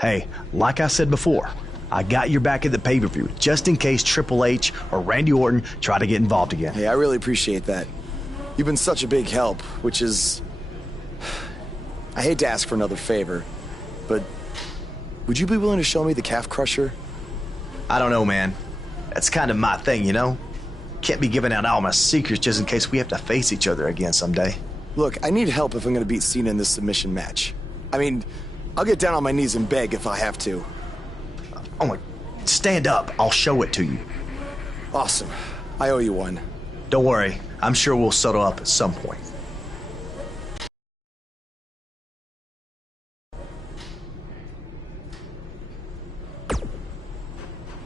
Hey, like I said before, I got your back at the pay-per-view, just in case Triple H or Randy Orton try to get involved again. Hey, I really appreciate that. You've been such a big help, which is... I hate to ask for another favor, but would you be willing to show me the calf crusher? I don't know, man. That's kind of my thing, you know? Can't be giving out all my secrets just in case we have to face each other again someday. Look, I need help if I'm going to beat Cena in this submission match. I mean, I'll get down on my knees and beg if I have to. Oh my... Stand up. I'll show it to you. Awesome. I owe you one. Don't worry. I'm sure we'll settle up at some point.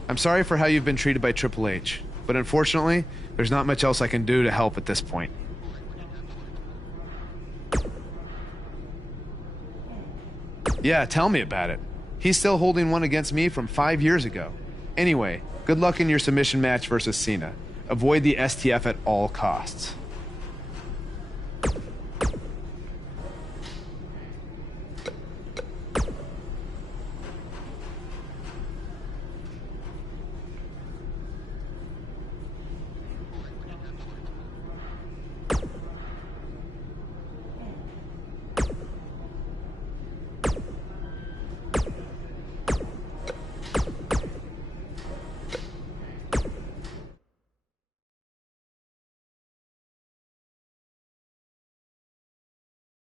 I'm sorry for how you've been treated by Triple H, but unfortunately, there's not much else I can do to help at this point. Yeah, tell me about it. He's still holding one against me from 5 years ago. Anyway, good luck in your submission match versus Cena. Avoid the STF at all costs.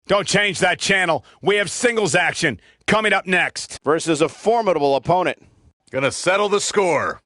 Don't change that channel. We have singles action coming up next. Versus a formidable opponent. Gonna settle the score.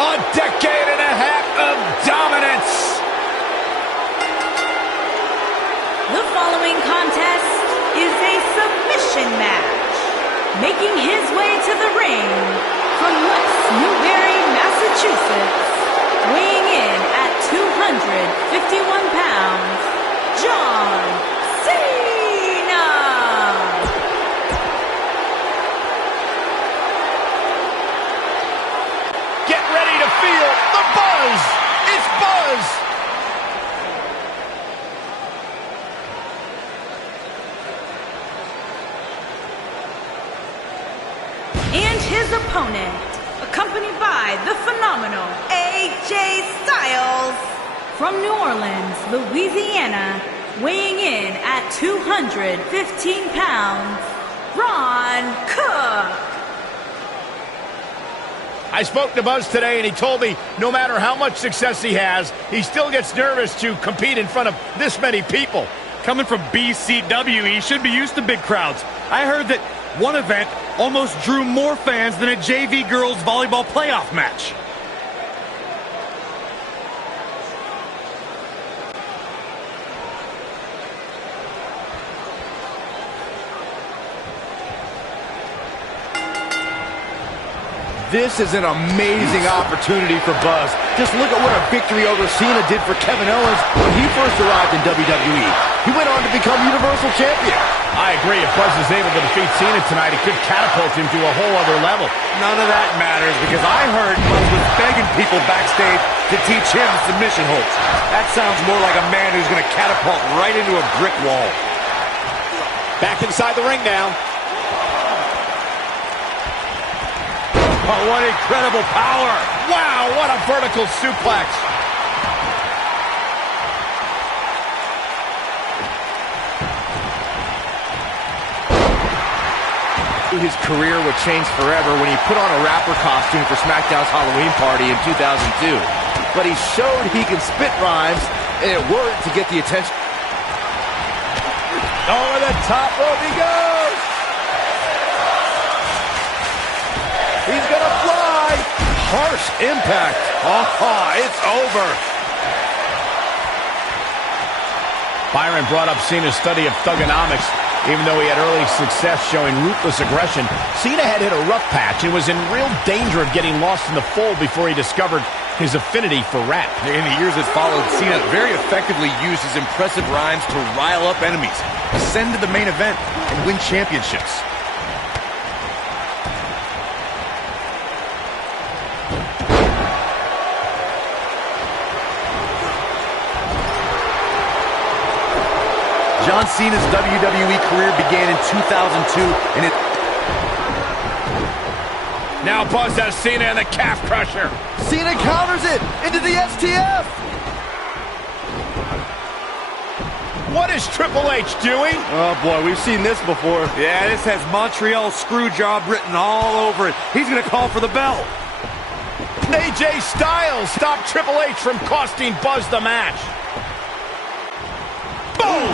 A decade and a half of dominance. The following contest is a submission match. Making his way to the ring from West Newbury, Massachusetts, weighing in at 251 pounds, John Cena. Get ready to feel the buzz. It's buzz. And his opponent, accompanied by the phenomenal AJ Styles, from New Orleans, Louisiana, weighing in at 215 pounds, Ron Cook. I spoke to Buzz today, and he told me no matter how much success he has, he still gets nervous to compete in front of this many people. Coming from BCW, he should be used to big crowds. I heard that one event almost drew more fans than a JV girls volleyball playoff match. This is an amazing opportunity for Buzz. Just look at what a victory over Cena did for Kevin Owens when he first arrived in WWE. He went on to become Universal Champion. I agree. If Buzz is able to defeat Cena tonight, it could catapult him to a whole other level. None of that matters because I heard Buzz was begging people backstage to teach him submission holds. That sounds more like a man who's going to catapult right into a brick wall. Back inside the ring now. Oh, what incredible power. Wow, what a vertical suplex. His career would change forever when he put on a rapper costume for SmackDown's Halloween party in 2002. But he showed he can spit rhymes, and it worked to get the attention. Over the top rope he goes. He's gonna fly. Harsh impact. Oh, it's over. Byron brought up Cena's study of thugonomics. Even though he had early success showing ruthless aggression, Cena had hit a rough patch and was in real danger of getting lost in the fold before he discovered his affinity for rap. In the years that followed, Cena very effectively used his impressive rhymes to rile up enemies, ascend to the main event, and win championships. John Cena's WWE career began in 2002, and it... Now Buzz has Cena and the calf crusher. Cena counters it into the STF. What is Triple H doing? Oh, boy, we've seen this before. Yeah, this has Montreal Screwjob written all over it. He's going to call for the bell. AJ Styles stopped Triple H from costing Buzz the match. Boom!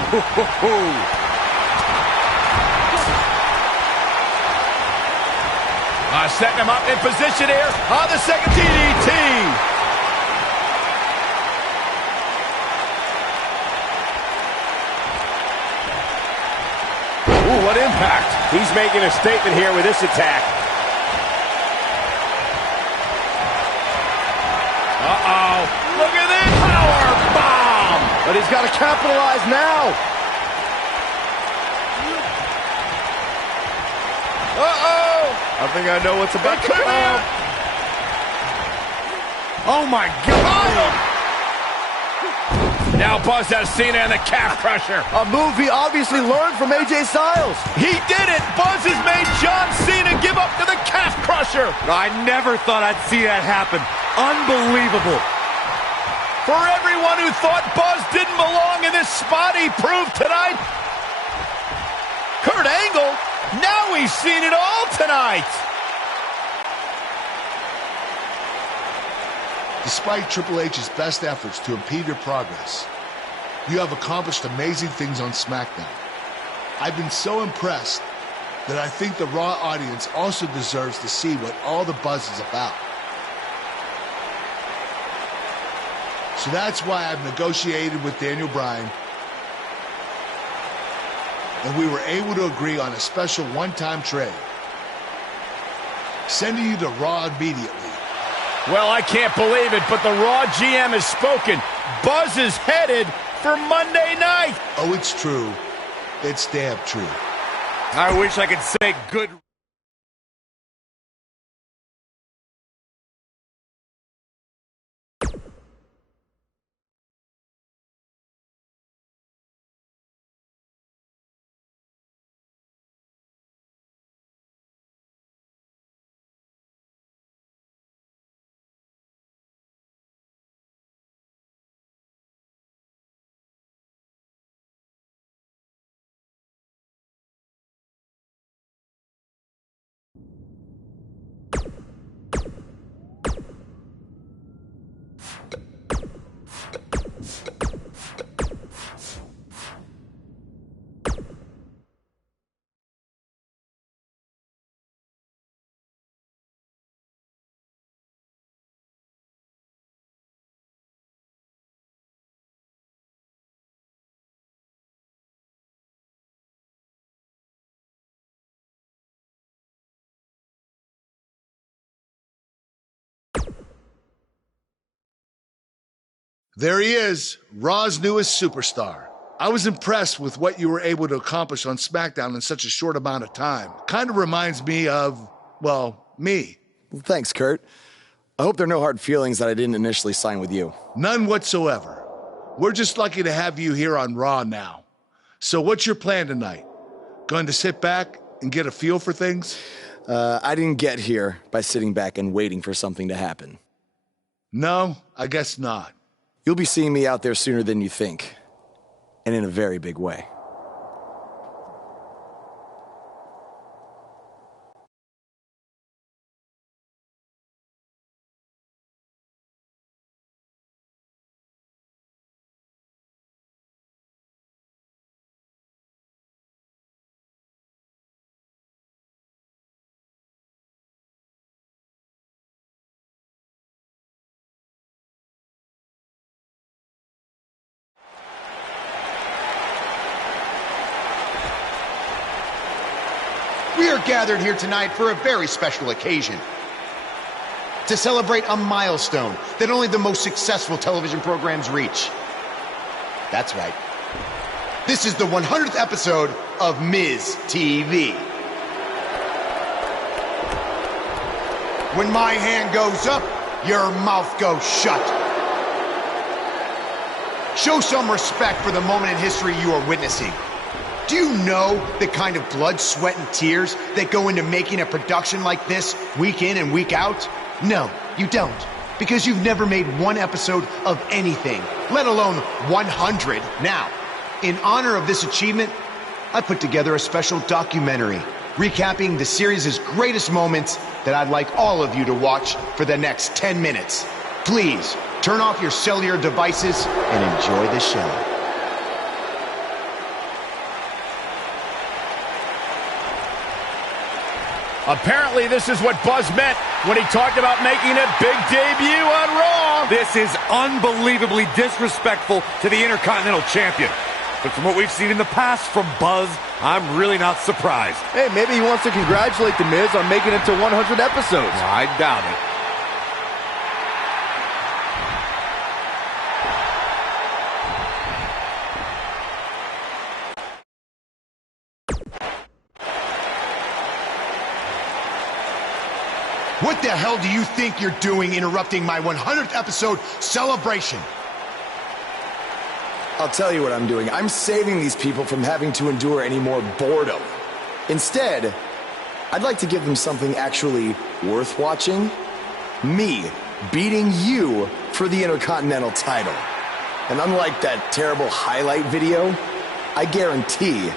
Setting him up in position here on the second DDT. Ooh, what impact. He's making a statement here with this attack. Uh-oh. Look at this power bomb. But he's got to capitalize now. Uh-oh. I think I know what's about to come. Oh, my God. Now Buzz has Cena and the calf crusher. A move he obviously learned from AJ Styles. He did it. Buzz has made John Cena give up to the calf crusher. I never thought I'd see that happen. Unbelievable. For everyone who thought Buzz didn't belong in this spot, he proved tonight. Kurt Angle, now he's seen it all tonight. Despite Triple H's best efforts to impede your progress, you have accomplished amazing things on SmackDown. I've been so impressed that I think the Raw audience also deserves to see what all the buzz is about. So that's why I've negotiated with Daniel Bryan, and we were able to agree on a special one-time trade, sending you to Raw immediately. Well, I can't believe it, but the Raw GM has spoken. Buzz is headed for Monday night. Oh, it's true. It's damn true. I wish I could say good... There he is, Raw's newest superstar. I was impressed with what you were able to accomplish on SmackDown in such a short amount of time. Kind of reminds me of, well, me. Well, thanks, Kurt. I hope there are no hard feelings that I didn't initially sign with you. None whatsoever. We're just lucky to have you here on Raw now. So what's your plan tonight? Going to sit back and get a feel for things? I didn't get here by sitting back and waiting for something to happen. No, I guess not. You'll be seeing me out there sooner than you think, and in a very big way. We are gathered here tonight for a very special occasion. To celebrate a milestone that only the most successful television programs reach. That's right. This is the 100th episode of Miz TV. When my hand goes up, your mouth goes shut. Show some respect for the moment in history you are witnessing. Do you know the kind of blood, sweat, and tears that go into making a production like this week in and week out? No, you don't. Because you've never made one episode of anything, let alone 100. Now, in honor of this achievement, I put together a special documentary recapping the series' greatest moments that I'd like all of you to watch for the next 10 minutes. Please, turn off your cellular devices and enjoy the show. Apparently, this is what Buzz meant when he talked about making a big debut on Raw. This is unbelievably disrespectful to the Intercontinental Champion. But from what we've seen in the past from Buzz, I'm really not surprised. Hey, maybe he wants to congratulate The Miz on making it to 100 episodes. I doubt it. What the hell do you think you're doing interrupting my 100th episode celebration? I'll tell you what I'm doing. I'm saving these people from having to endure any more boredom. Instead, I'd like to give them something actually worth watching. Me beating you for the Intercontinental title. And unlike that terrible highlight video, I guarantee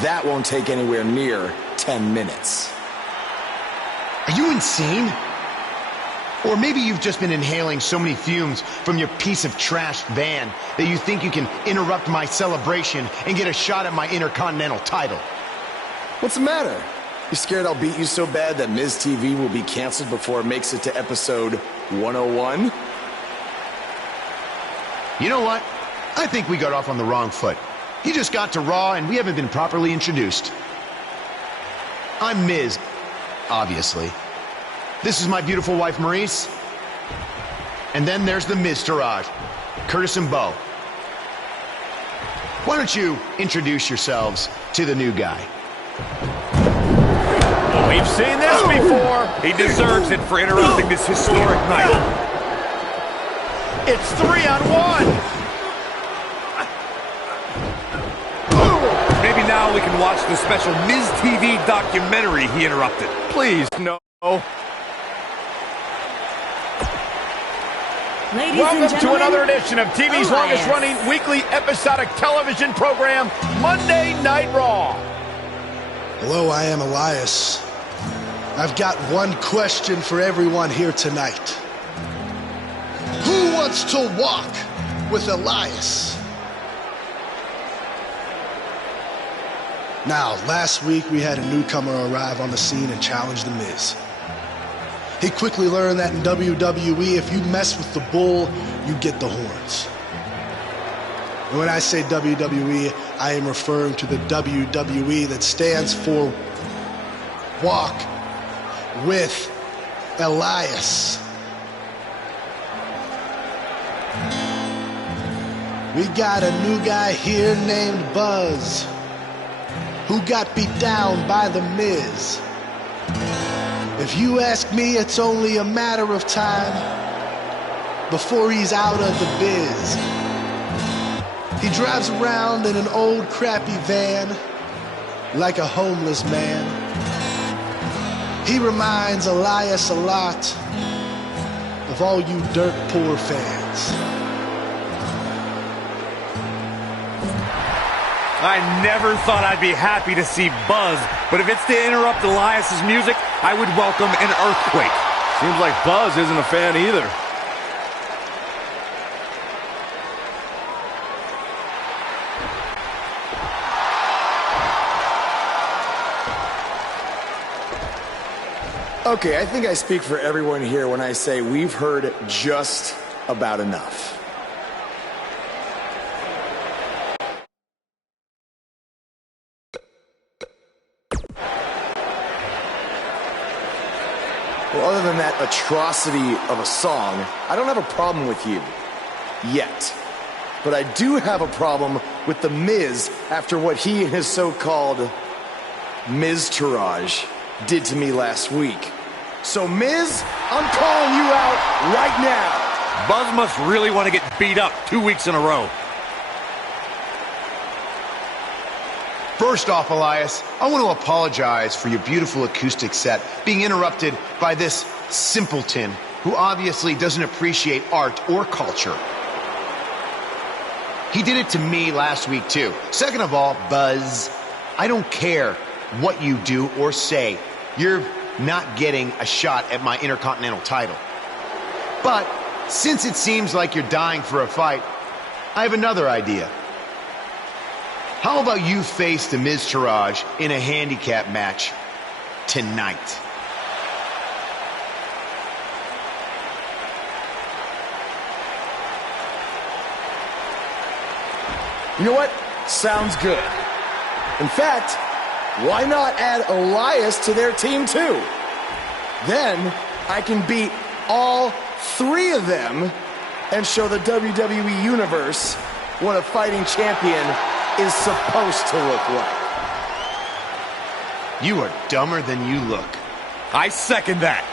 that won't take anywhere near 10 minutes. Are you insane? Or maybe you've just been inhaling so many fumes from your piece of trash van that you think you can interrupt my celebration and get a shot at my Intercontinental title. What's the matter? You scared I'll beat you so bad that Miz TV will be canceled before it makes it to episode 101? You know what? I think we got off on the wrong foot. You just got to Raw and we haven't been properly introduced. I'm Miz. Obviously. This is my beautiful wife, Maurice. And then there's the Miztourage, Curtis and Bo. Why don't you introduce yourselves to the new guy? We've seen this before. He deserves it for interrupting this historic night. It's 3-on-1. Maybe now we can watch the special Miz TV documentary he interrupted. Please, no. Ladies Welcome and to gentlemen, another edition of TV's Elias. longest-running weekly episodic television program, Monday Night Raw. Hello, I am Elias. I've got one question for everyone here tonight. Who wants to walk with Elias? Now, last week we had a newcomer arrive on the scene and challenge The Miz. He quickly learned that in WWE, if you mess with the bull, you get the horns. And when I say WWE, I am referring to the WWE that stands for Walk with Elias. We got a new guy here named Buzz, who got beat down by The Miz. If you ask me, it's only a matter of time before he's out of the biz. He drives around in an old crappy van like a homeless man. He reminds Elias a lot of all you dirt poor fans. I never thought I'd be happy to see Buzz, but if it's to interrupt Elias's music, I would welcome an earthquake. Seems like Buzz isn't a fan either. Okay, I think I speak for everyone here when I say we've heard just about enough. other than that atrocity of a song, I don't have a problem with you. Yet. But I do have a problem with The Miz after what he and his so-called Miz-tourage did to me last week. So, Miz, I'm calling you out right now. Buzz must really want to get beat up 2 weeks in a row. First off, Elias, I want to apologize for your beautiful acoustic set being interrupted by this simpleton who obviously doesn't appreciate art or culture. He did it to me last week, too. Second of all, Buzz, I don't care what you do or say. You're not getting a shot at my Intercontinental title. But since it seems like you're dying for a fight, I have another idea. How about you face the Miz-tourage in a handicap match tonight? You know what? Sounds good. In fact, why not add Elias to their team too? Then I can beat all three of them and show the WWE Universe what a fighting champion is supposed to look like. You are dumber than you look. I second that.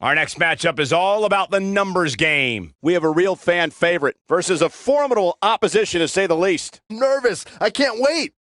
Our next matchup is all about the numbers game. We have a real fan favorite versus a formidable opposition, to say the least. Nervous. I can't wait.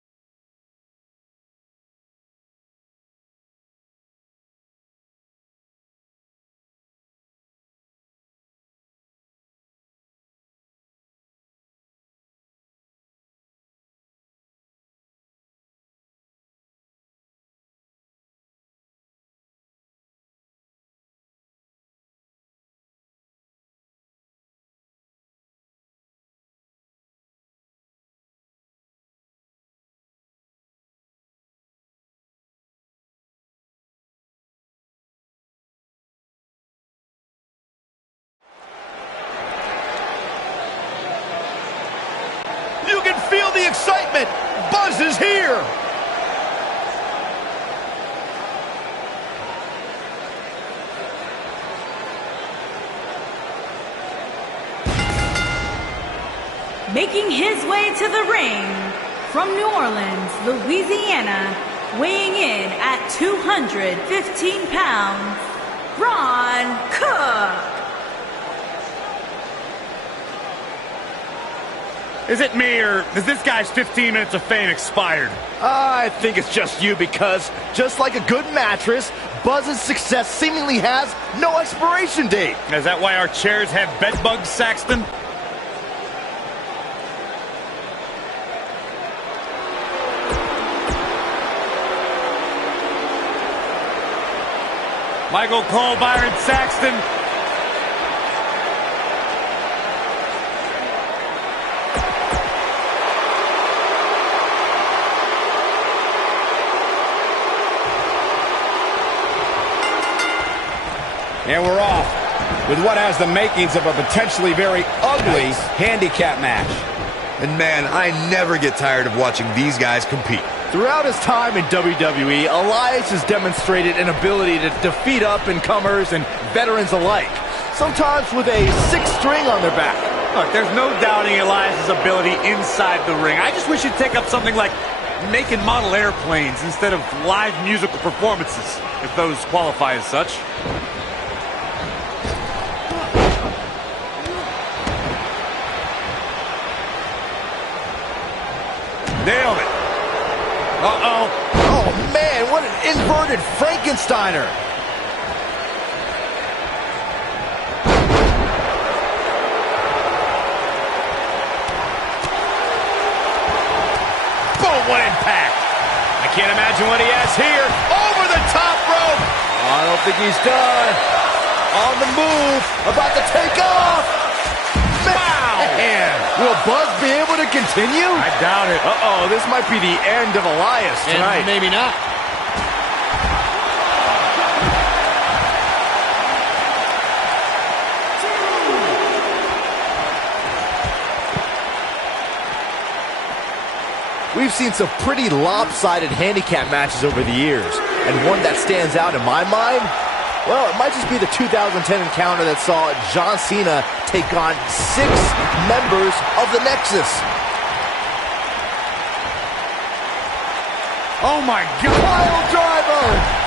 You can feel the excitement. Buzz is here. Making his way to the ring from New Orleans, Louisiana, weighing in at 215 pounds, Ron Cook. Is it me, or is this guy's 15 minutes of fame expired? I think it's just you, because just like a good mattress, Buzz's success seemingly has no expiration date. Is that why our chairs have bed bugs, Saxton? Michael Cole, Byron Saxton. And we're off with what has the makings of a potentially very ugly handicap match. And man, I never get tired of watching these guys compete. Throughout his time in WWE, Elias has demonstrated an ability to defeat up-and-comers and veterans alike, sometimes with a sixth string on their back. Look, there's no doubting Elias' ability inside the ring. I just wish he'd take up something like making model airplanes instead of live musical performances, if those qualify as such. Nailed it. Uh-oh. Oh, man, what an inverted Frankensteiner. Boom, what impact. I can't imagine what he has here. Over the top rope. I don't think he's done. On the move, about to take off. Man, will Buzz be able to continue? I doubt it. Uh-oh, this might be the end of Elias tonight. And maybe not. We've seen some pretty lopsided handicap matches over the years, and one that stands out in my mind, well, it might just be the 2010 encounter that saw John Cena take on 6 members of the Nexus. Oh my God! Pile driver!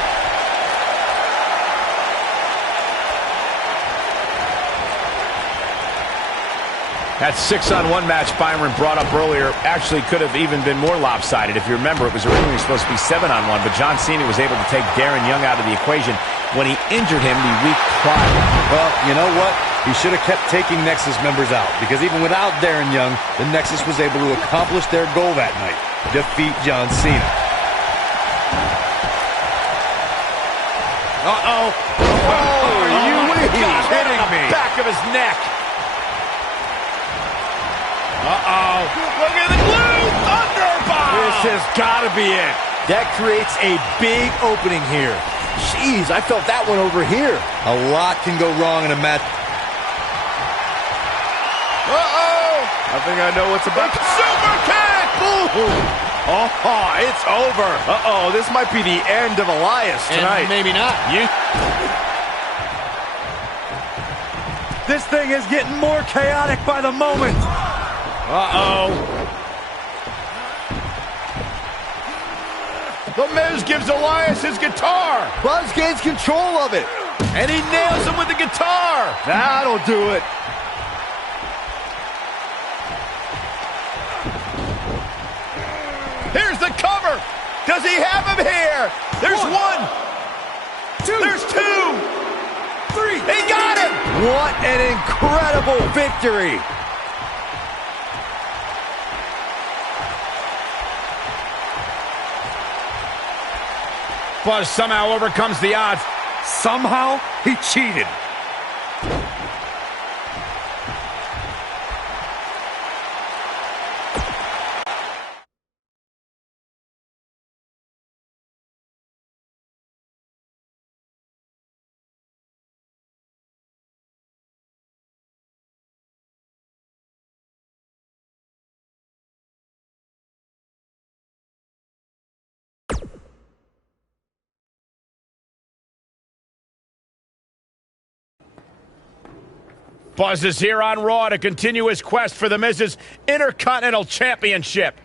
That 6-on-1 match Byron brought up earlier actually could have even been more lopsided. If you remember, it was originally supposed to be 7-on-1, but John Cena was able to take Darren Young out of the equation when he injured him the week prior. Well, you know what? He should have kept taking Nexus members out, because even without Darren Young, the Nexus was able to accomplish their goal that night: defeat John Cena. Uh-oh. Are you kidding me? Back of his neck. Uh-oh. Look at the blue thunderbomb. This has got to be it. That creates a big opening here. Jeez, I felt that one over here. A lot can go wrong in a match. Uh-oh. I think I know what's about. Super kick. Oh, it's over. Uh-oh, this might be the end of Elias tonight. And maybe not. This thing is getting more chaotic by the moment. Uh-oh. The Miz gives Elias his guitar. Buzz gains control of it. And he nails him with the guitar. That'll do it. Here's the cover. Does he have him here? There's one. There's 2. 3. He got him. What an incredible victory. Buzz somehow overcomes the odds. Somehow, he cheated. Buzz is here on Raw to continue his quest for the Miz's Intercontinental Championship.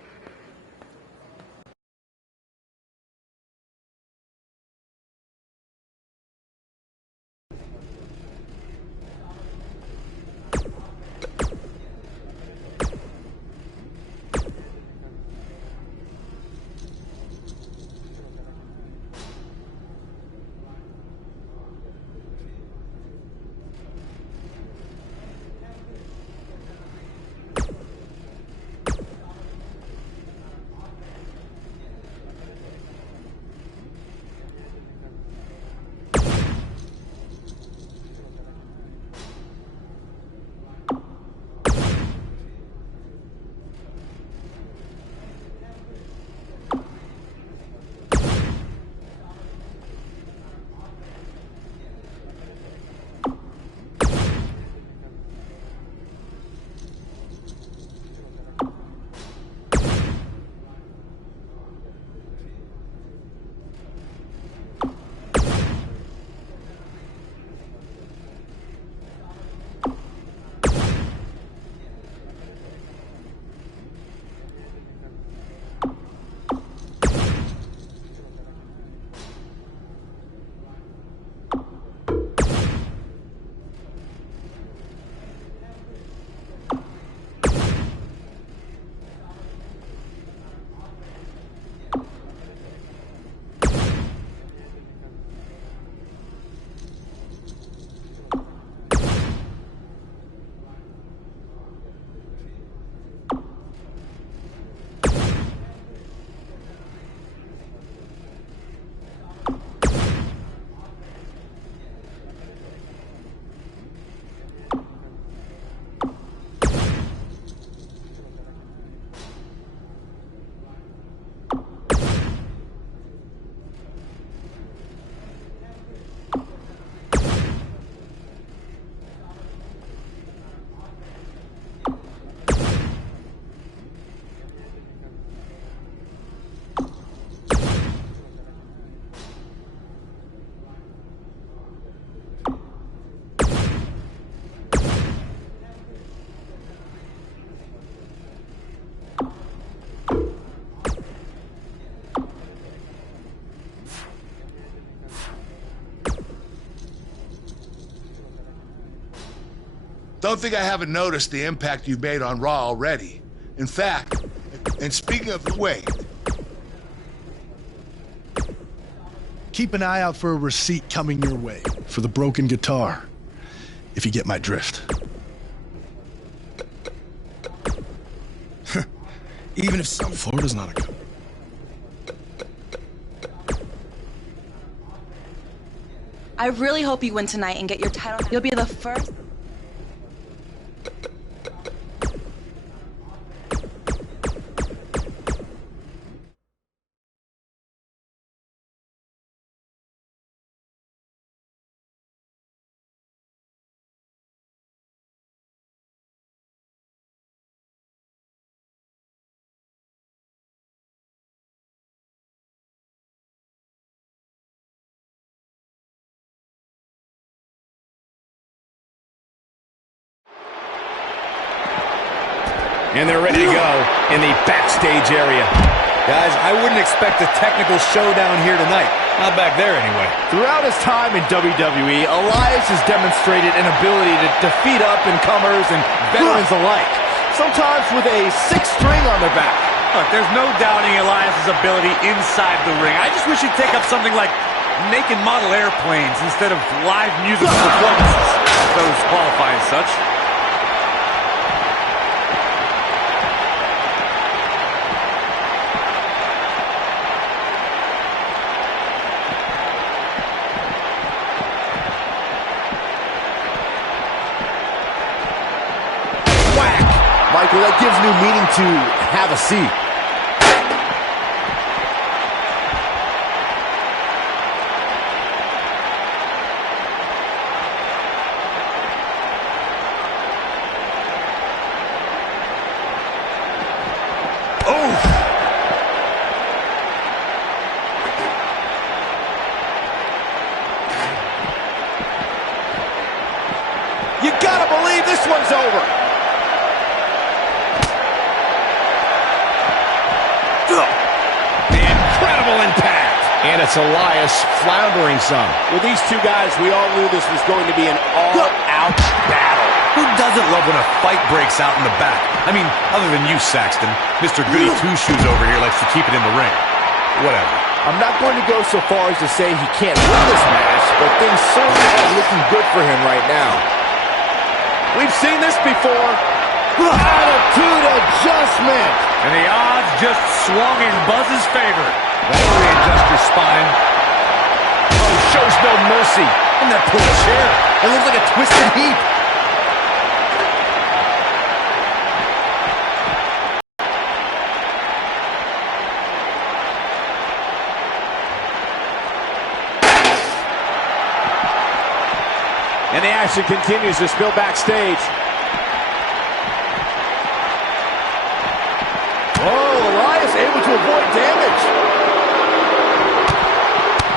Don't think I haven't noticed the impact you've made on Raw already. In fact, and speaking of the way, keep an eye out for a receipt coming your way for the broken guitar, if you get my drift. Even if South Florida's not a good. I really hope you win tonight and get your title. You'll be the first. And they're ready to go in the backstage area. Guys, I wouldn't expect a technical showdown here tonight. Not back there, anyway. Throughout his time in WWE, Elias has demonstrated an ability to defeat up-and-comers and veterans alike, sometimes with a sixth string on their back. Look, there's no doubting Elias' ability inside the ring. I just wish he'd take up something like making model airplanes instead of live musical performances, if those qualify as such. Michael, that gives new meaning to have a seat. You gotta believe this one's over. Incredible impact. And it's Elias floundering some. With these two guys, we all knew this was going to be an all-out battle. Who doesn't love when a fight breaks out in the back? I mean, other than you, Saxton. Mr. Goody Two-Shoes over here likes to keep it in the ring. Whatever. I'm not going to go so far as to say he can't win this match, but things certainly are looking good for him right now. We've seen this before. Attitude adjustment. And the odds just swung in Buzz's favor. That'll readjust your spine. Oh, shows no mercy. And that poor chair. It looks like a twisted heap. And the action continues to spill backstage. Oh, Elias able to avoid damage.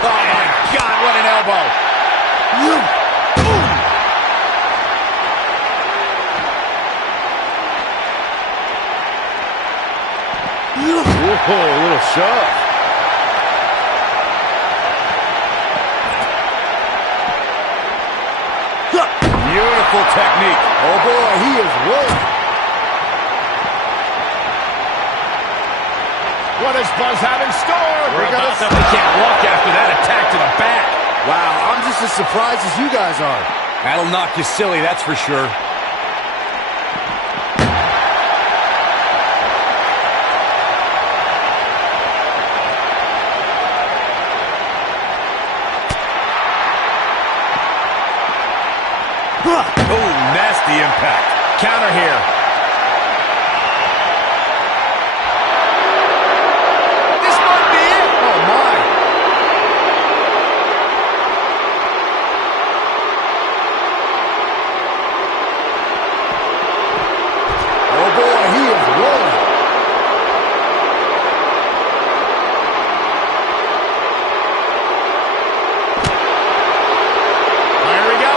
Oh, my God, what an elbow. Whoa, a little shove. Beautiful technique. Oh, boy, he is rolling. What does Buzz have in store? We're about to... He can't walk after that attack to the back. Wow, I'm just as surprised as you guys are. That'll knock you silly, that's for sure. Oh, nasty impact. Counter here. This might be it. Oh, my. Oh, boy, he is rolling. Here we go.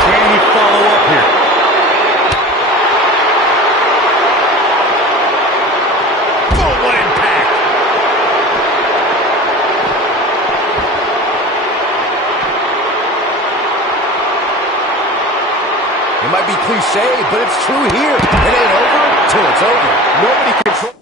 Can he follow up here? cliche, but it's true here. It ain't over till it's over. Nobody controls.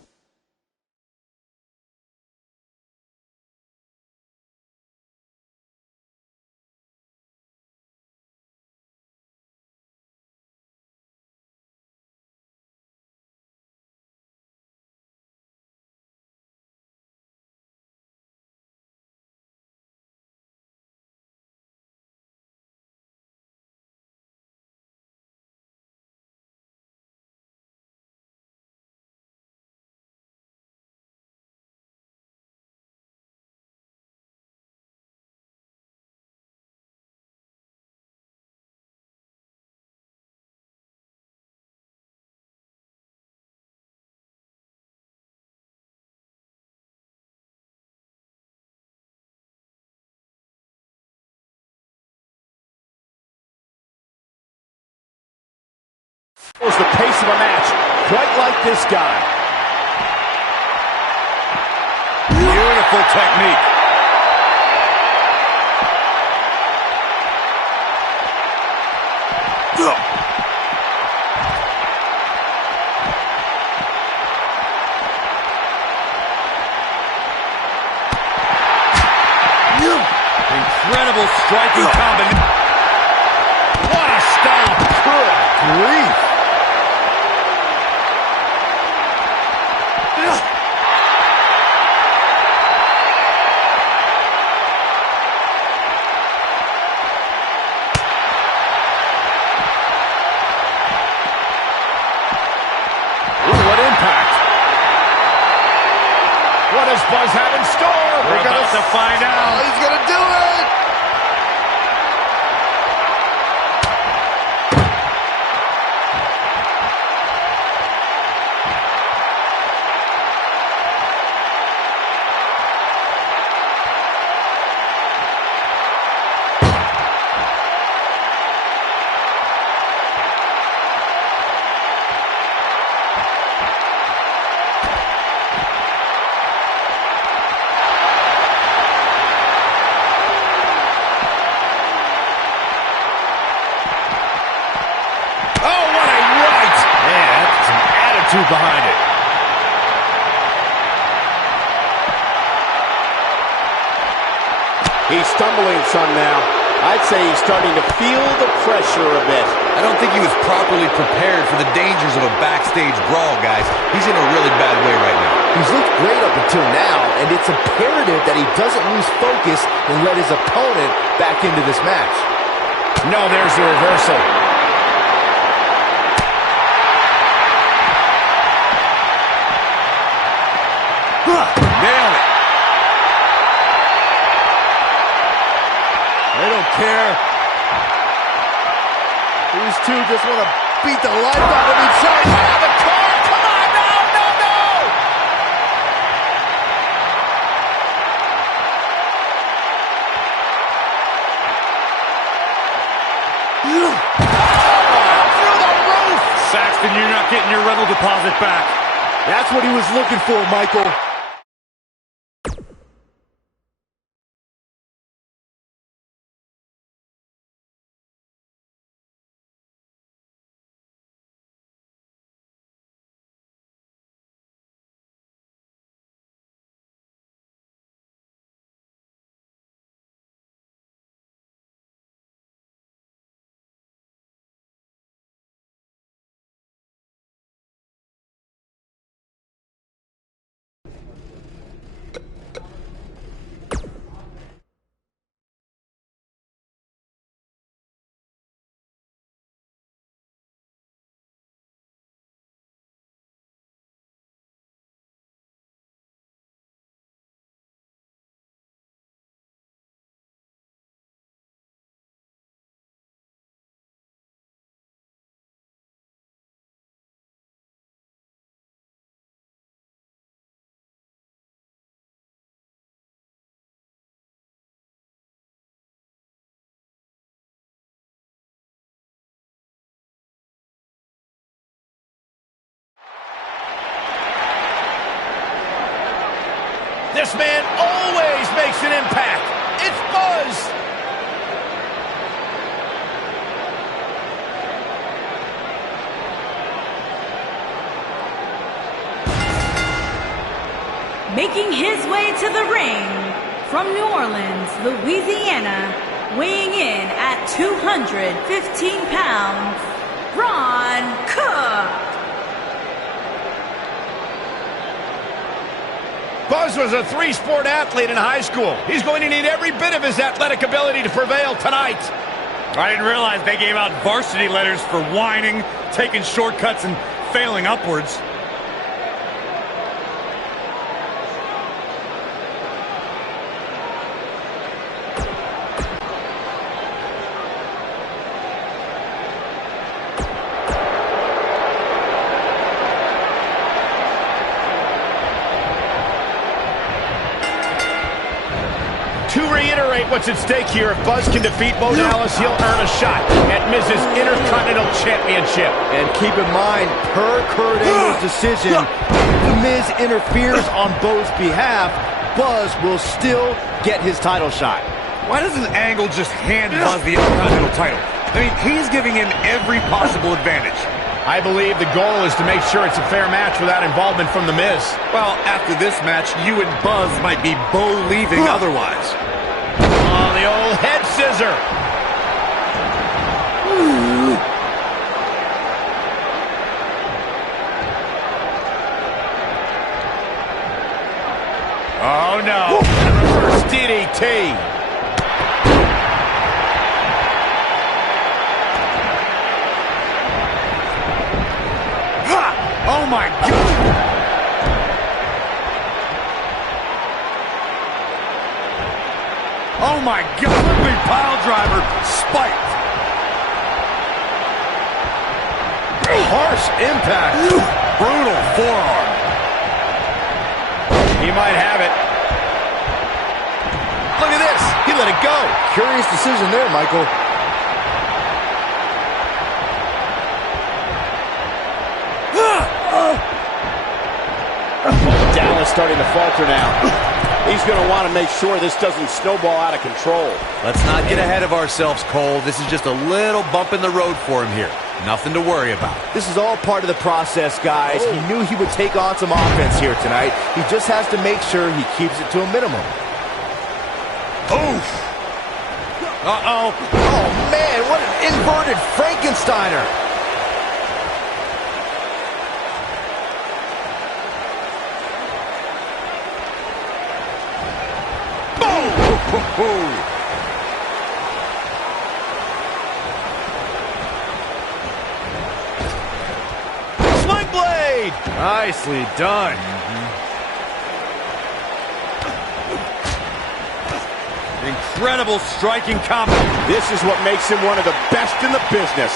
Was the pace of a match quite like this guy. Beautiful technique. Incredible striking combination. What a stomp. Good grief. What impact. What does Buzz have in store? We're about to find out. Oh, he's going to do it. Behind it. He's stumbling some now. I'd say he's starting to feel the pressure a bit. I don't think he was properly prepared for the dangers of a backstage brawl, guys. He's in a really bad way right now. He's looked great up until now, and it's imperative that he doesn't lose focus and let his opponent back into this match. No, there's the reversal. Nailed it. They don't care. These two just want to beat the life out of each other. Oh, the car! Come on! No, no, no! Through the roof! Saxton, you're not getting your rental deposit back. That's what he was looking for, Michael. This man always makes an impact. It's Buzz. Making his way to the ring from New Orleans, Louisiana, weighing in at 215 pounds, Ron Cook. Buzz was a three-sport athlete in high school. He's going to need every bit of his athletic ability to prevail tonight. I didn't realize they gave out varsity letters for whining, taking shortcuts, and failing upwards. To reiterate what's at stake here, if Buzz can defeat Bo Dallas, he'll earn a shot at Miz's Intercontinental Championship. And keep in mind, per Kurt Angle's decision, if The Miz interferes on Bo's behalf, Buzz will still get his title shot. Why doesn't Angle just hand Buzz the Intercontinental title? I mean, he's giving him every possible advantage. I believe the goal is to make sure it's a fair match without involvement from The Miz. Well, after this match, you and Buzz might be Bo leaving otherwise. Oh, the old head scissor. Oh, no. Reverse DDT. Oh, my God. Oh, my God. Big pile driver. Spiked. Harsh impact. Brutal forearm. He might have it. Look at this. He let it go. Curious decision there, Michael. Dallas starting to falter now. He's going to want to make sure this doesn't snowball out of control. Let's not get ahead of ourselves, Cole. This is just a little bump in the road for him here. Nothing to worry about. This is all part of the process, guys. He knew he would take on some offense here tonight. He just has to make sure he keeps it to a minimum. Oof. Uh-oh. Oh, man, what an inverted Frankensteiner. Sling blade. Nicely done. Incredible striking combo. This is what makes him one of the best in the business.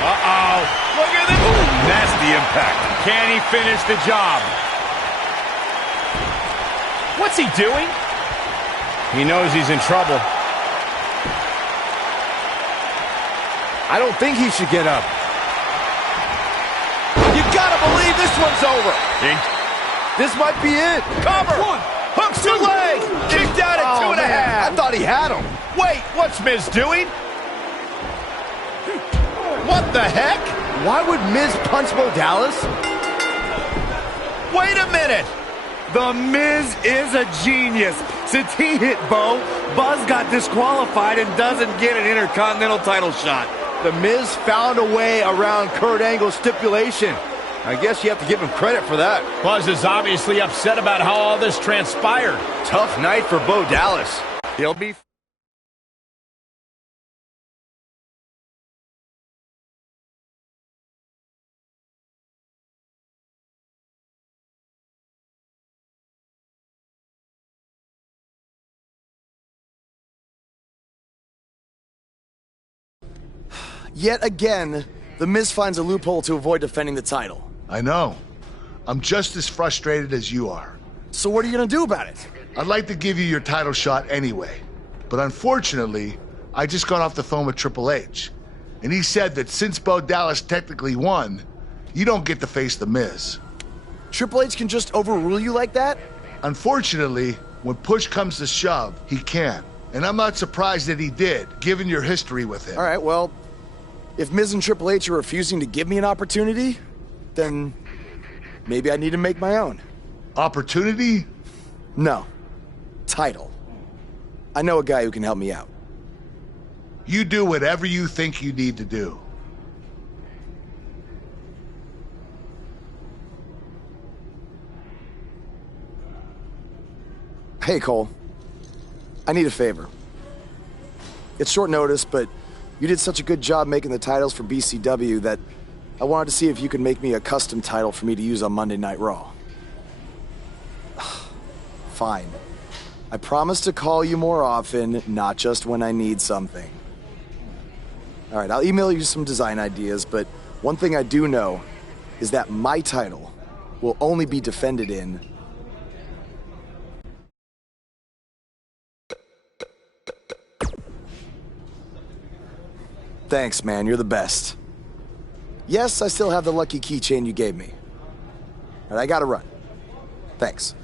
Uh-oh. Look at this. Ooh, nasty impact. Can he finish the job? What's he doing? He knows he's in trouble. I don't think he should get up. You gotta believe this one's over. This might be it. Cover. One. Hooks to leg. Kicked out at 2.5. I thought he had him. Wait, what's Miz doing? What the heck? Why would Miz punch Bo Dallas? Wait a minute. The Miz is a genius. Since he hit Bo, Buzz got disqualified and doesn't get an Intercontinental title shot. The Miz found a way around Kurt Angle's stipulation. I guess you have to give him credit for that. Buzz is obviously upset about how all this transpired. Tough night for Bo Dallas. He'll be... Yet again, The Miz finds a loophole to avoid defending the title. I know. I'm just as frustrated as you are. So what are you gonna do about it? I'd like to give you your title shot anyway. But unfortunately, I just got off the phone with Triple H. And he said that since Bo Dallas technically won, you don't get to face The Miz. Triple H can just overrule you like that? Unfortunately, when push comes to shove, he can. And I'm not surprised that he did, given your history with him. All right, well, if Miz and Triple H are refusing to give me an opportunity, then maybe I need to make my own. Opportunity? No. Title. I know a guy who can help me out. You do whatever you think you need to do. Hey, Cole. I need a favor. It's short notice, but you did such a good job making the titles for BCW that I wanted to see if you could make me a custom title for me to use on Monday Night Raw. Fine. I promise to call you more often, not just when I need something. All right, I'll email you some design ideas, but one thing I do know is that my title will only be defended in... Thanks, man. You're the best. Yes, I still have the lucky keychain you gave me. All right, I gotta run. Thanks.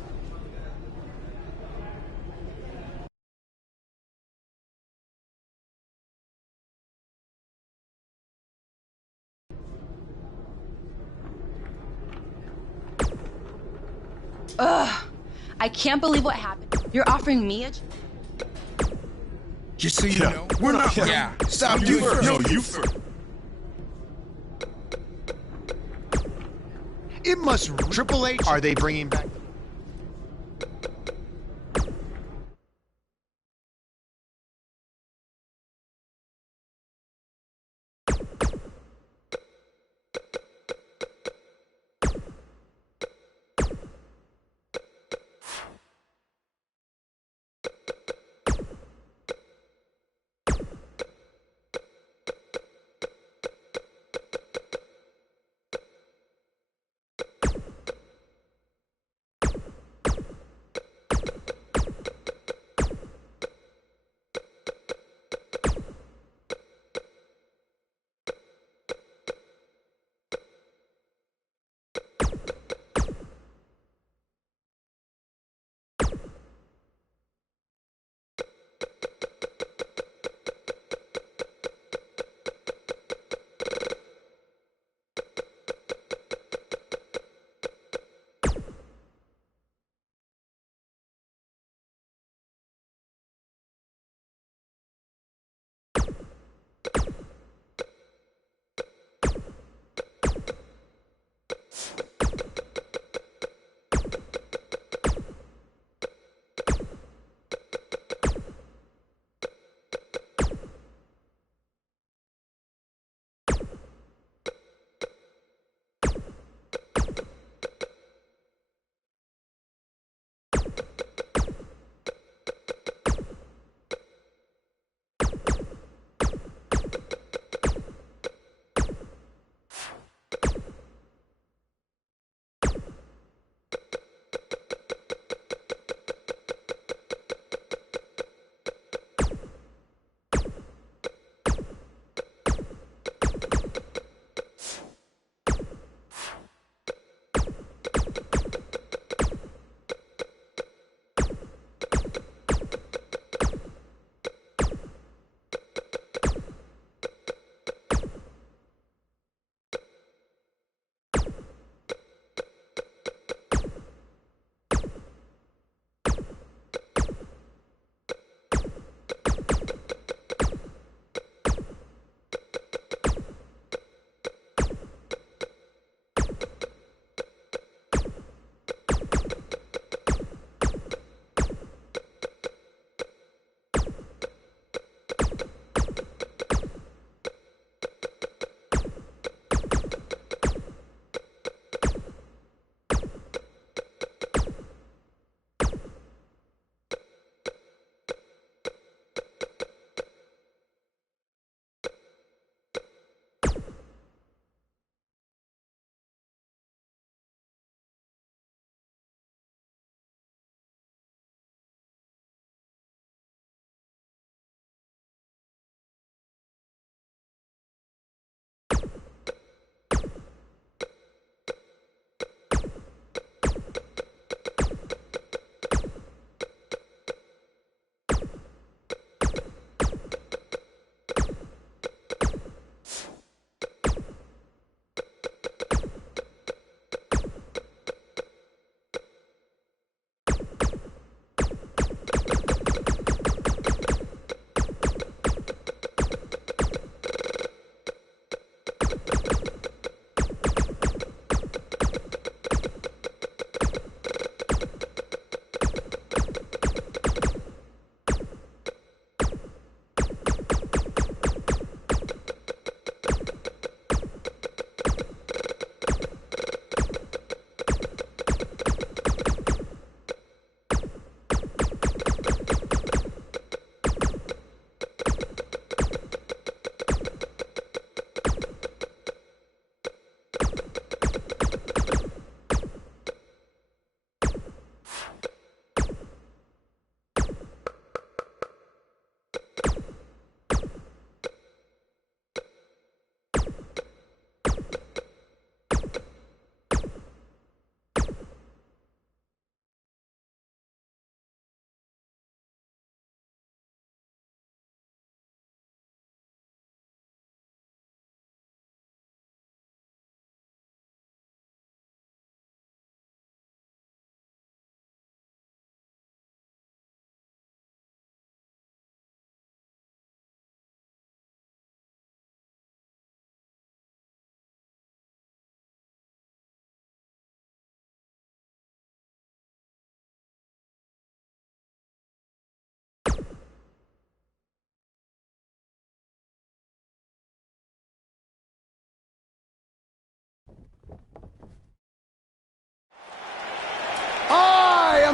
Ugh. I can't believe what happened. You're offering me a... Just so you know, we're not... Yeah, stop you first. No, you first. It must... Triple H... Are they bringing back...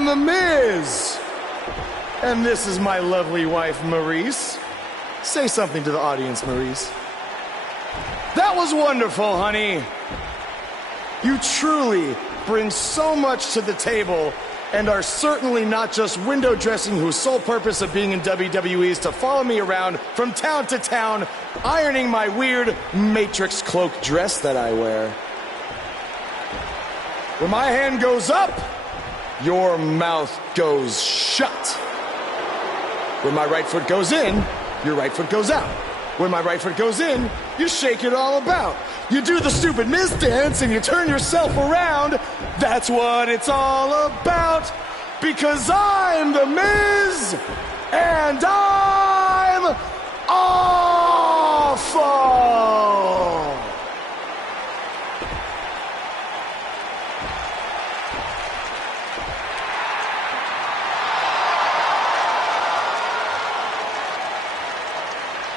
am The Miz. And this is my lovely wife, Maurice. Say something to the audience, Maurice. That was wonderful, honey. You truly bring so much to the table and are certainly not just window dressing whose sole purpose of being in WWE is to follow me around from town to town, ironing my weird Matrix cloak dress that I wear. When my hand goes up, your mouth goes shut. When my right foot goes in, your right foot goes out. When my right foot goes in, you shake it all about. You do the stupid Miz dance and you turn yourself around. That's what it's all about. Because I'm The Miz and I'm awful.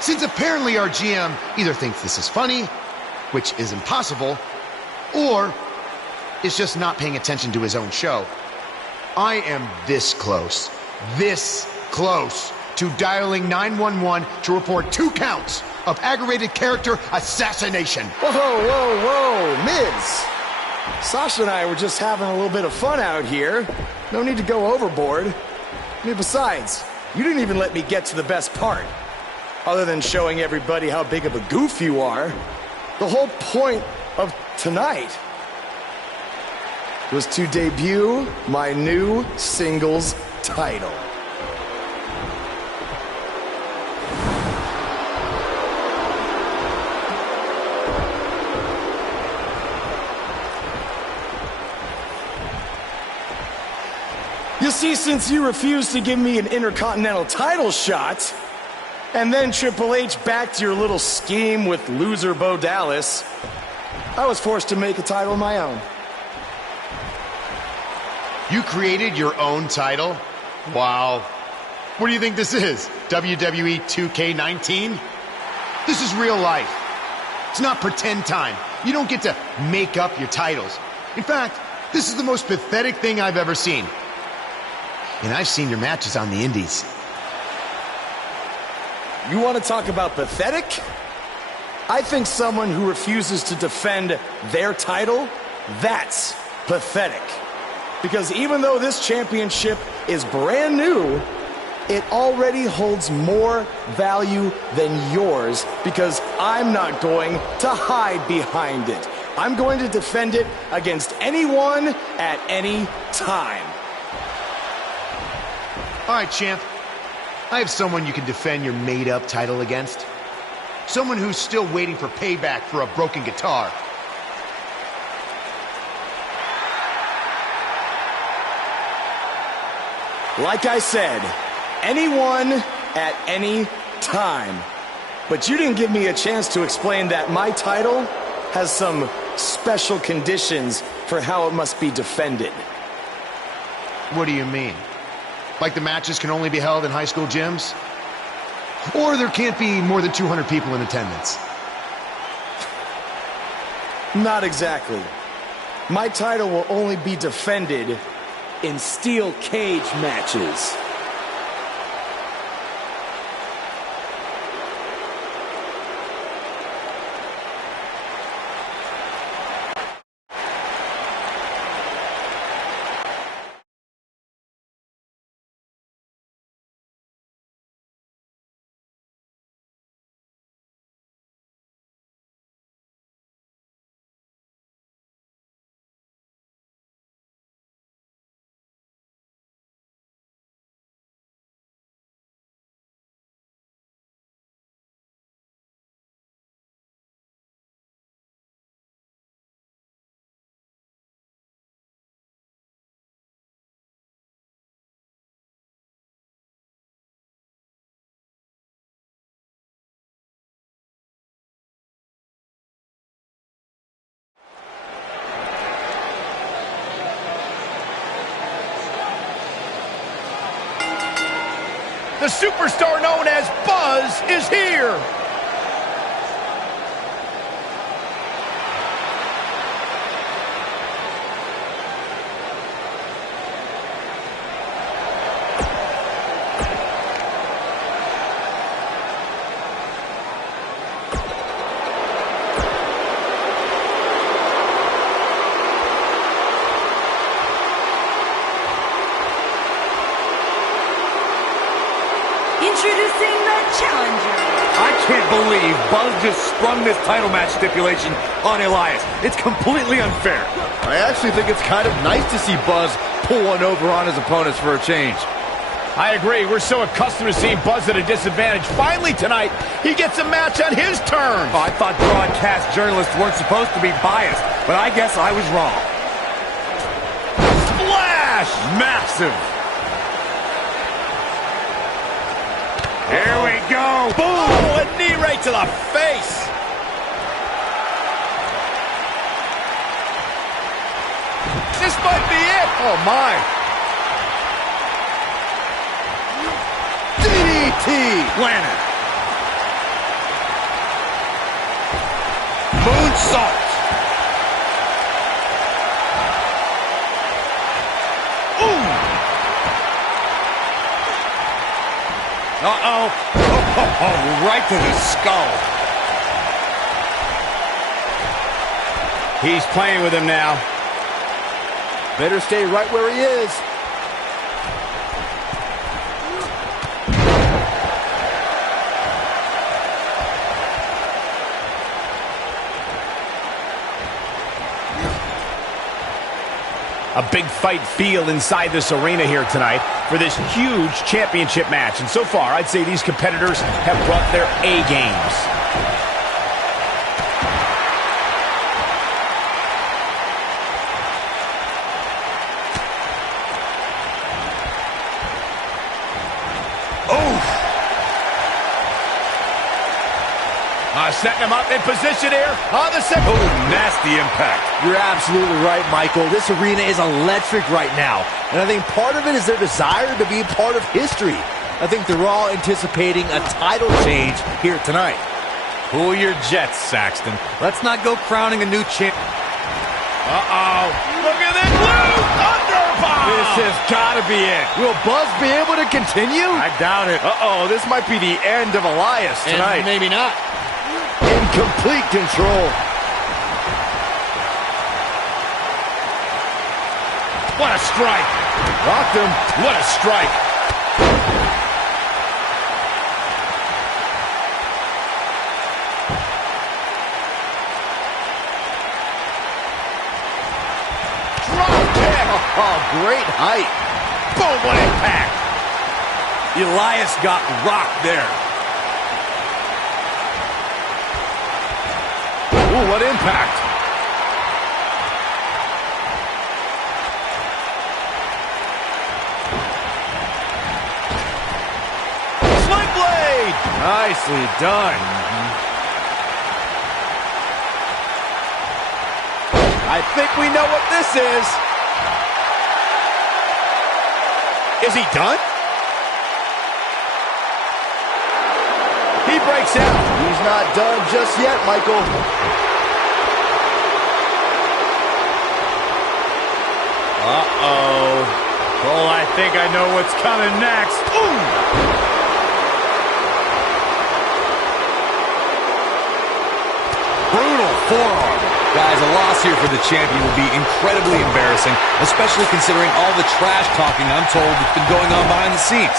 Since apparently our GM either thinks this is funny, which is impossible, or is just not paying attention to his own show, I am this close to dialing 911 to report 2 counts of aggravated character assassination. Whoa, Miz. Sasha and I were just having a little bit of fun out here. No need to go overboard. I mean, besides, you didn't even let me get to the best part. Other than showing everybody how big of a goof you are, the whole point of tonight was to debut my new singles title. You see, since you refused to give me an Intercontinental title shot, and then Triple H backed your little scheme with loser Bo Dallas, I was forced to make a title of my own. You created your own title? Wow. What do you think this is? WWE 2K19? This is real life. It's not pretend time. You don't get to make up your titles. In fact, this is the most pathetic thing I've ever seen. And I've seen your matches on the indies. You want to talk about pathetic? I think someone who refuses to defend their title, that's pathetic. Because even though this championship is brand new, it already holds more value than yours because I'm not going to hide behind it. I'm going to defend it against anyone at any time. All right, champ. I have someone you can defend your made-up title against. Someone who's still waiting for payback for a broken guitar. Like I said, anyone at any time. But you didn't give me a chance to explain that my title has some special conditions for how it must be defended. What do you mean? Like the matches can only be held in high school gyms? Or there can't be more than 200 people in attendance? Not exactly. My title will only be defended in steel cage matches. The superstar known as Buzz is here. Introducing the challenger. I can't believe Buzz just sprung this title match stipulation on Elias. It's completely unfair. I actually think it's kind of nice to see Buzz pull one over on his opponents for a change. I agree. We're so accustomed to seeing Buzz at a disadvantage. Finally tonight, he gets a match on his terms. Oh, I thought broadcast journalists weren't supposed to be biased, but I guess I was wrong. Splash! Massive. Here we go. Boom! Oh, a knee right to the face. This might be it. Oh, my. DDT! Landed. Moonsault. Ooh. Uh-oh. Oh, right to the skull. He's playing with him now. Better stay right where he is. A big fight feel inside this arena here tonight for this huge championship match. And so far, I'd say these competitors have brought their A games. Setting him up in position here on the second. Oh, nasty impact. You're absolutely right, Michael. This arena is electric right now. And I think part of it is their desire to be part of history. I think they're all anticipating a title change here tonight. Cool your jets, Saxton. Let's not go crowning a new champ. Uh-oh. Look at this blue thunderbomb. This has got to be it. Will Buzz be able to continue? I doubt it. Uh-oh, this might be the end of Elias tonight. And maybe not. In complete control. What a strike. Rocked him. What a strike. Drop kick. Oh, great height. Boom, what impact. Elias got rocked there. Ooh, what impact. Sling blade. Nicely done. I think we know what this is. Is he done? He breaks out. He's not done just yet, Michael. Uh-oh. Oh, I think I know what's coming next. Ooh! Brutal forearm. Guys, a loss here for the champion will be incredibly embarrassing, especially considering all the trash talking I'm told that's been going on behind the scenes.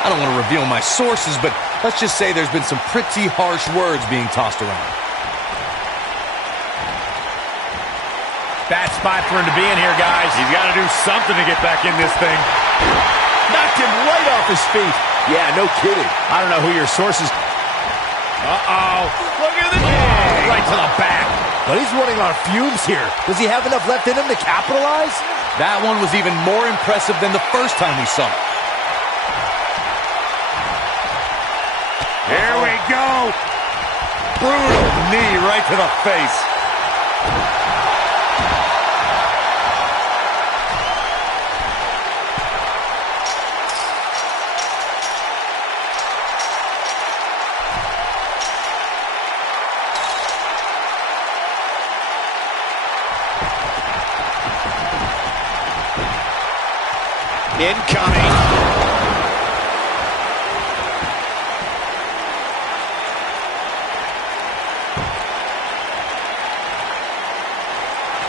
I don't want to reveal my sources, but let's just say there's been some pretty harsh words being tossed around. Bad spot for him to be in here, guys. He's got to do something to get back in this thing. Knocked him right off his feet. Yeah, no kidding. I don't know who your source is. Uh-oh. Look at this. Oh, right to the back. But he's running on fumes here. Does he have enough left in him to capitalize? That one was even more impressive than the first time we saw it. Here we go. Brutal knee right to the face. Incoming.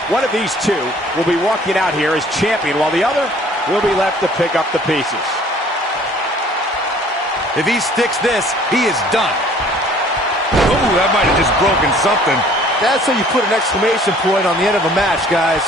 One of these two will be walking out here as champion, while the other will be left to pick up the pieces. If he sticks this, he is done. Oh, that might have just broken something. That's how you put an exclamation point on the end of a match, guys.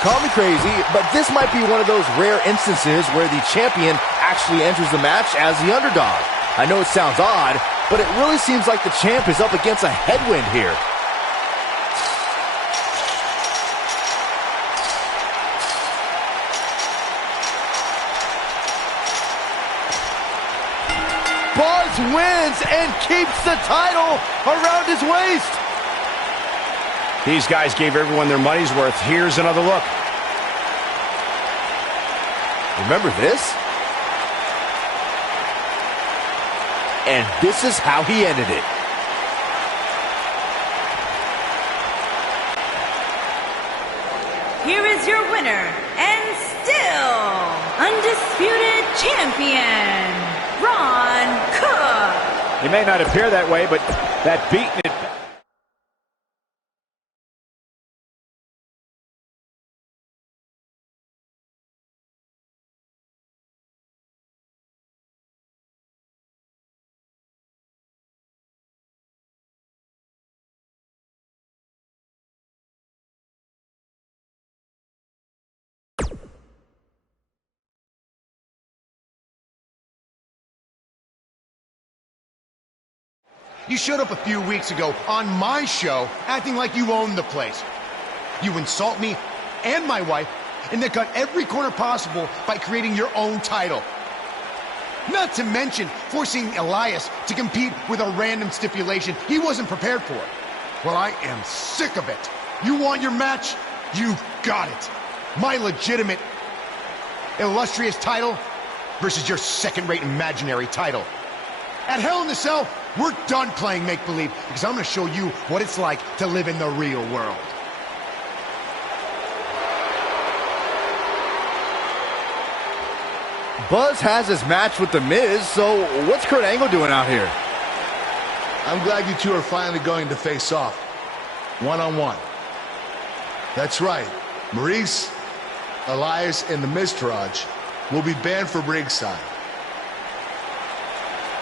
Call me crazy, but this might be one of those rare instances where the champion actually enters the match as the underdog. I know it sounds odd, but it really seems like the champ is up against a headwind here. Buzz wins and keeps the title around his waist. These guys gave everyone their money's worth. Here's another look. Remember this? And this is how he ended it. Here is your winner, and still undisputed champion, Ron Cook. He may not appear that way, but that beating it. You showed up a few weeks ago on my show acting like you owned the place. You insult me and my wife and then cut every corner possible by creating your own title. Not to mention forcing Elias to compete with a random stipulation he wasn't prepared for. Well, I am sick of it. You want your match? You got it. My legitimate, illustrious title versus your second-rate imaginary title. At Hell in a Cell, we're done playing make-believe because I'm going to show you what it's like to live in the real world. Buzz has his match with The Miz, so what's Kurt Angle doing out here? I'm glad you two are finally going to face off. One-on-one. That's right. Maurice, Elias, and the Miztourage will be banned from ringside.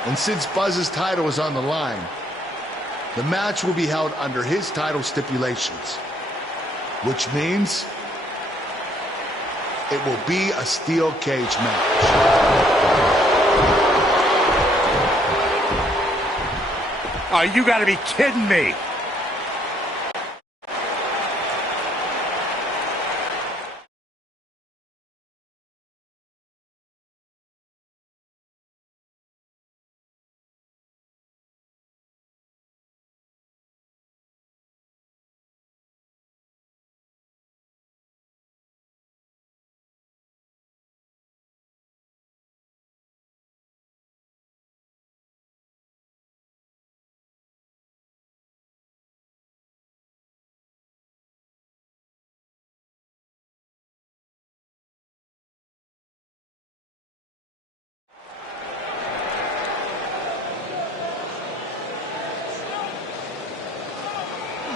And since Buzz's title is on the line, the match will be held under his title stipulations, which means it will be a steel cage match. Oh, you gotta be kidding me.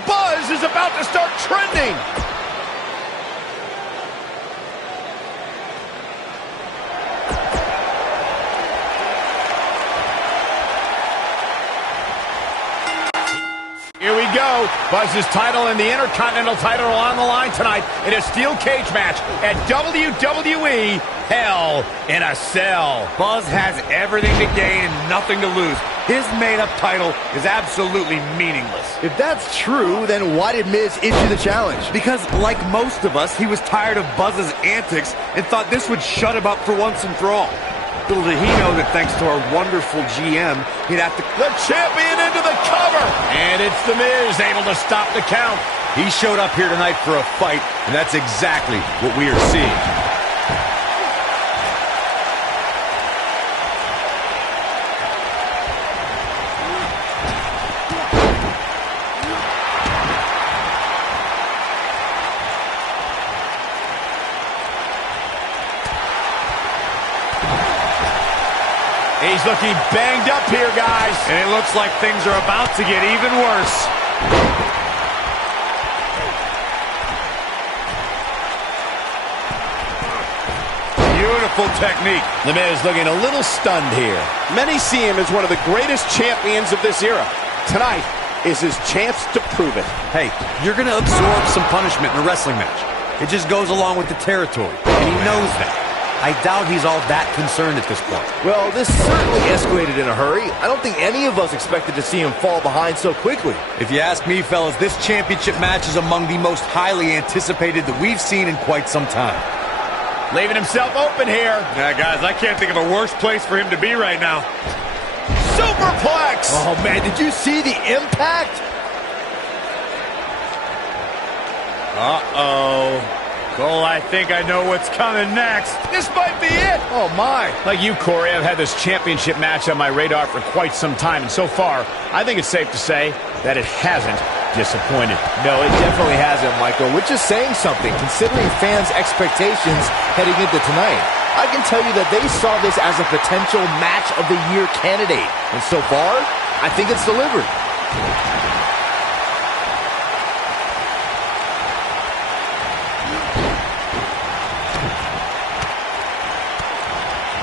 Buzz is about to start trending. Here we go. Buzz's title and the Intercontinental title are on the line tonight in a steel cage match at WWE Hell in a Cell. Buzz has everything to gain and nothing to lose. His made-up title is absolutely meaningless. If that's true, then why did Miz issue the challenge? Because, like most of us, he was tired of Buzz's antics and thought this would shut him up for once and for all. Little did he know that thanks to our wonderful GM, he'd have to... The champion into the cover! And it's The Miz able to stop the count. He showed up here tonight for a fight, and that's exactly what we are seeing. He's looking banged up here, guys. And it looks like things are about to get even worse. Beautiful technique. The Miz looking a little stunned here. Many see him as one of the greatest champions of this era. Tonight is his chance to prove it. Hey, you're going to absorb some punishment in a wrestling match. It just goes along with the territory, and he knows that. I doubt he's all that concerned at this point. Well, this certainly escalated in a hurry. I don't think any of us expected to see him fall behind so quickly. If you ask me, fellas, this championship match is among the most highly anticipated that we've seen in quite some time. Leaving himself open here. Yeah, guys, I can't think of a worse place for him to be right now. Superplex! Oh, man, did you see the impact? Uh-oh. Cole, I think I know what's coming next. This might be it. Oh, my. Like you, Corey, I've had this championship match on my radar for quite some time, and so far, I think it's safe to say that it hasn't disappointed. No, it definitely hasn't, Michael, which is saying something, considering fans' expectations heading into tonight. I can tell you that they saw this as a potential match of the year candidate, and so far, I think it's delivered.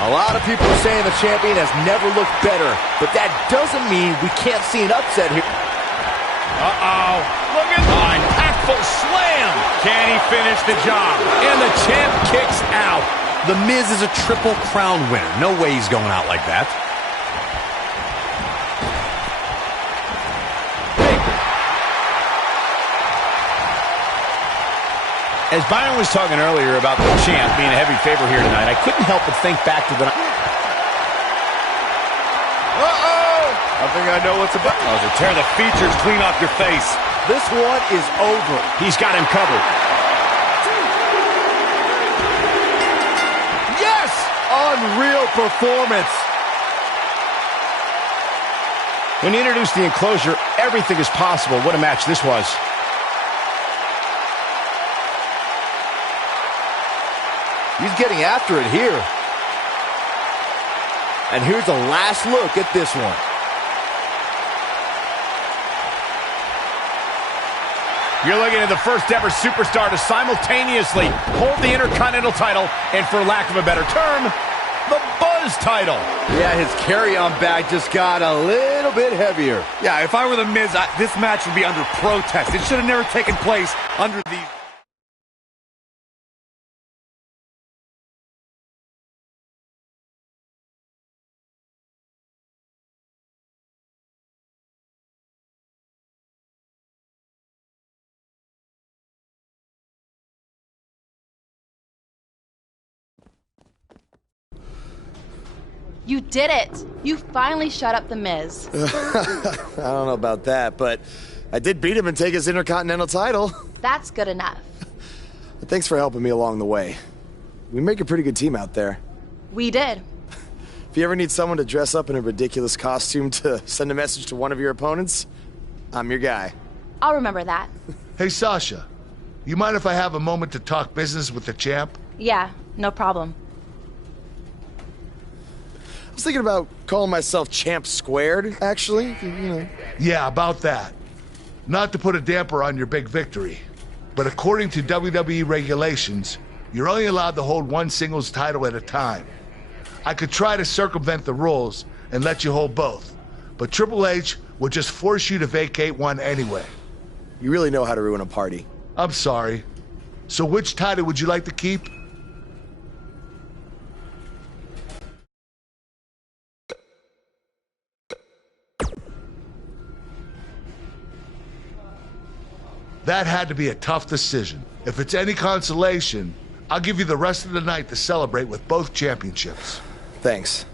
A lot of people are saying the champion has never looked better, but that doesn't mean we can't see an upset here. Uh-oh. Look at that. Impactful slam. Can he finish the job? And the champ kicks out. The Miz is a Triple Crown winner. No way he's going out like that. As Byron was talking earlier about the champ being a heavy favorite here tonight, I couldn't help but think back to the... I think I know what's about. Oh, to tear the features clean off your face. This one is over. He's got him covered. Yes! Unreal performance. When he introduced the enclosure, everything is possible. What a match this was. He's getting after it here. And here's a last look at this one. You're looking at the first ever superstar to simultaneously hold the Intercontinental title and, for lack of a better term, the Buzz title. Yeah, his carry-on bag just got a little bit heavier. Yeah, if I were the Miz, this match would be under protest. It should have never taken place under these... You did it! You finally shut up the Miz. I don't know about that, but I did beat him and take his Intercontinental title. That's good enough. Thanks for helping me along the way. We make a pretty good team out there. We did. If you ever need someone to dress up in a ridiculous costume to send a message to one of your opponents, I'm your guy. I'll remember that. Hey, Sasha, you mind if I have a moment to talk business with the champ? Yeah, no problem. I was thinking about calling myself Champ Squared, actually, you know. Yeah, about that. Not to put a damper on your big victory, but according to WWE regulations, you're only allowed to hold one singles title at a time. I could try to circumvent the rules and let you hold both, but Triple H would just force you to vacate one anyway. You really know how to ruin a party. I'm sorry. So which title would you like to keep? That had to be a tough decision. If it's any consolation, I'll give you the rest of the night to celebrate with both championships. Thanks.